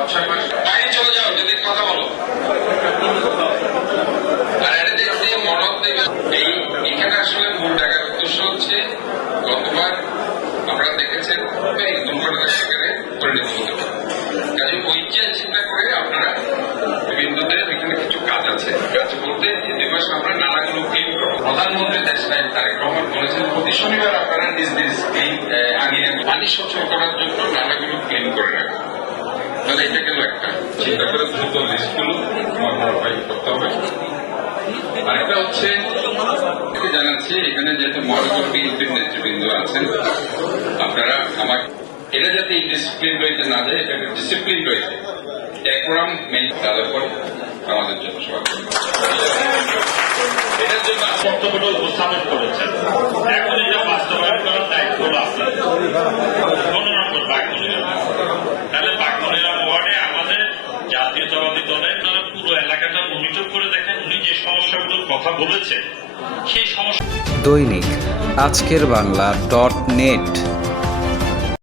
5-6 মাস বাইরে চলে যাও, যদি কথা বলো। আর এটা যে মনত দেবে, এখানে আসলে মূল টাকার উদ্দেশ্য হচ্ছে গতবার আপনারা দেখেছেন এই দুর্ঘটনার শিকারে পরিণত হতে পারে। কাজে ওইটা চিন্তা করে আপনারা বিন্দুদের এখানে কিছু কাজ আছে। কাজ বলতে এই 2 মাস আমরা নালাগুলো ক্লিন করবো। প্রধানমন্ত্রী দেশ নায়ক তারেক রহমান বলেছেন প্রতি শনিবার আপনারা নিজ নিজ আগে পানি স্বচ্ছ করার জন্য নালাগুলো ক্লিন করে রাখবেন। তাহলে এটা গেল একটা চিন্তা করে দ্রুত লিস্টগুলো মডিফাই করতে হবে। আরেকটা হচ্ছে জানাচ্ছি, এখানে যেহেতু মহানগর বিএনপির নেতৃবৃন্দ আছেন, আপনারা আমার এটা যাতে ডিসিপ্লিন রয়েছে না যায়, এটা ডিসিপ্লিন রয়েছে একরাম মেন তাদের উপর আমাদের জন্য সবাই এটার জন্য বক্তব্যটা উপস্থাপন করেছেন। এখন এটা বাস্তবায়ন করার দায়িত্ব হল আপনাদের। 15 নম্বর বাগমনিরাম, তাহলে বাগমনিরাম ওয়ার্ডে আমাদের জাতীয়তাবাদী দলের তারা পুরো এলাকাটা মনিটর করে দেখেন উনি যে সমস্যাগুলোর কথা বলেছেন সেই সমস্যা। দৈনিক আজকের বাংলা .net